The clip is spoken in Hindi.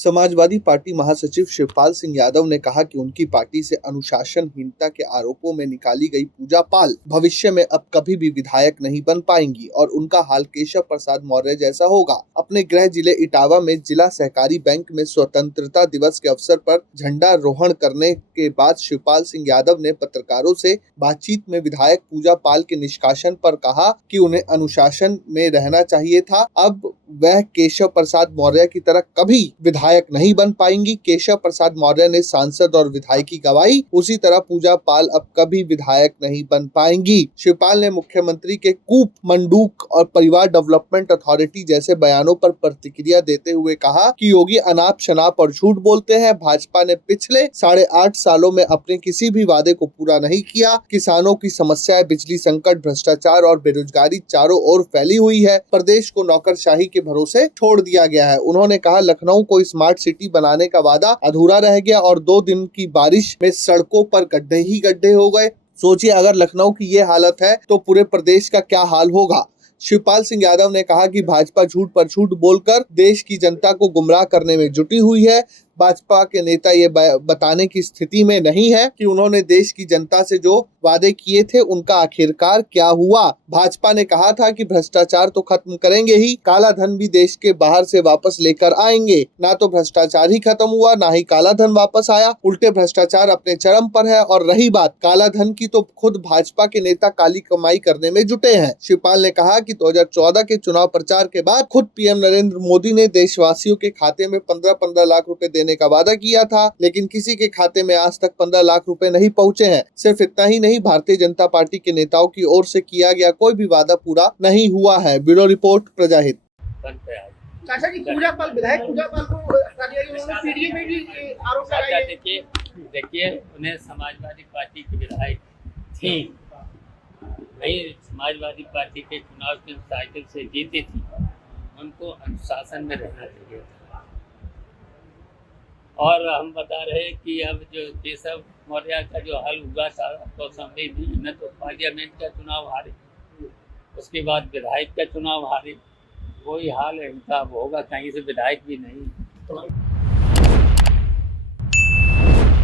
समाजवादी पार्टी महासचिव शिवपाल सिंह यादव ने कहा कि उनकी पार्टी से अनुशासनहीनता के आरोपों में निकाली गई पूजा पाल भविष्य में अब कभी भी विधायक नहीं बन पाएंगी और उनका हाल केशव प्रसाद मौर्य जैसा होगा। अपने गृह जिले इटावा में जिला सहकारी बैंक में स्वतंत्रता दिवस के अवसर पर झंडारोहण करने के बाद शिवपाल सिंह यादव ने पत्रकारों से बातचीत में विधायक पूजा पाल के निष्कासन पर कहा कि उन्हें अनुशासन में रहना चाहिए था। अब वह केशव प्रसाद मौर्य की तरह कभी विधायक नहीं बन पाएंगी। केशव प्रसाद मौर्य ने सांसद और विधायकी गवाई, उसी तरह पूजा पाल अब कभी विधायक नहीं बन पाएंगी। शिवपाल ने मुख्यमंत्री के कूप, मंडूक और परिवार डेवलपमेंट अथॉरिटी जैसे बयानों पर प्रतिक्रिया देते हुए कहा कि योगी अनाप शनाप और झूठ बोलते हैं। भाजपा ने पिछले 8.5 सालों में अपने किसी भी वादे को पूरा नहीं किया। किसानों की समस्याएं, बिजली संकट, भ्रष्टाचार और बेरोजगारी चारों ओर फैली हुई है। प्रदेश को नौकरशाही के भरोसे छोड़ दिया गया है। उन्होंने कहा, लखनऊ को स्मार्ट सिटी बनाने का वादा अधूरा रह गया और 2 दिन की बारिश में सड़कों पर गड्ढे ही गड्ढे हो गए। सोचिए, अगर लखनऊ की ये हालत है तो पूरे प्रदेश का क्या हाल होगा। शिवपाल सिंह यादव ने कहा कि भाजपा झूठ पर झूठ बोलकर देश की जनता को गुमराह करने में जुटी हुई है। भाजपा के नेता ये बताने की स्थिति में नहीं है कि उन्होंने देश की जनता से जो वादे किए थे उनका आखिरकार क्या हुआ। भाजपा ने कहा था कि भ्रष्टाचार तो खत्म करेंगे ही, काला धन भी देश के बाहर से वापस लेकर आएंगे। ना तो भ्रष्टाचार ही खत्म हुआ, ना ही काला धन वापस आया, उल्टे भ्रष्टाचार अपने चरम पर है। और रही बात काला धन की, तो खुद भाजपा के नेता काली कमाई करने में जुटे हैं। शिवपाल ने कहा कि 2014 के चुनाव प्रचार के बाद खुद पीएम नरेंद्र मोदी ने देशवासियों के खाते में 15-15 लाख रुपए देने का वादा किया था, लेकिन किसी के खाते में आज तक 15 लाख रुपए नहीं पहुंचे हैं। सिर्फ इतना ही नहीं, भारतीय जनता पार्टी के नेताओं की ओर से किया गया कोई भी वादा पूरा नहीं हुआ है। Bureau report, Prajahit. चाचा जी, पूजा पाल, विधायक पूजा पाल को पीडीए में भी आरोप लगाए। देखिए, उन्हें समाजवादी पार्टी की विधायक थी, वही समाजवादी पार्टी के चुनाव की साइकिल से जीती थी, उनको अनुशासन में रहना चाहिए था। और हम बता रहे हैं कि अब जो केशव मौर्य का जो हल हुआ था, तो संविधान न तो पार्लियामेंट का चुनाव हारे, उसके बाद विधायक का चुनाव हारे, वही हाल है इनका। होगा कहीं से विधायक भी नहीं।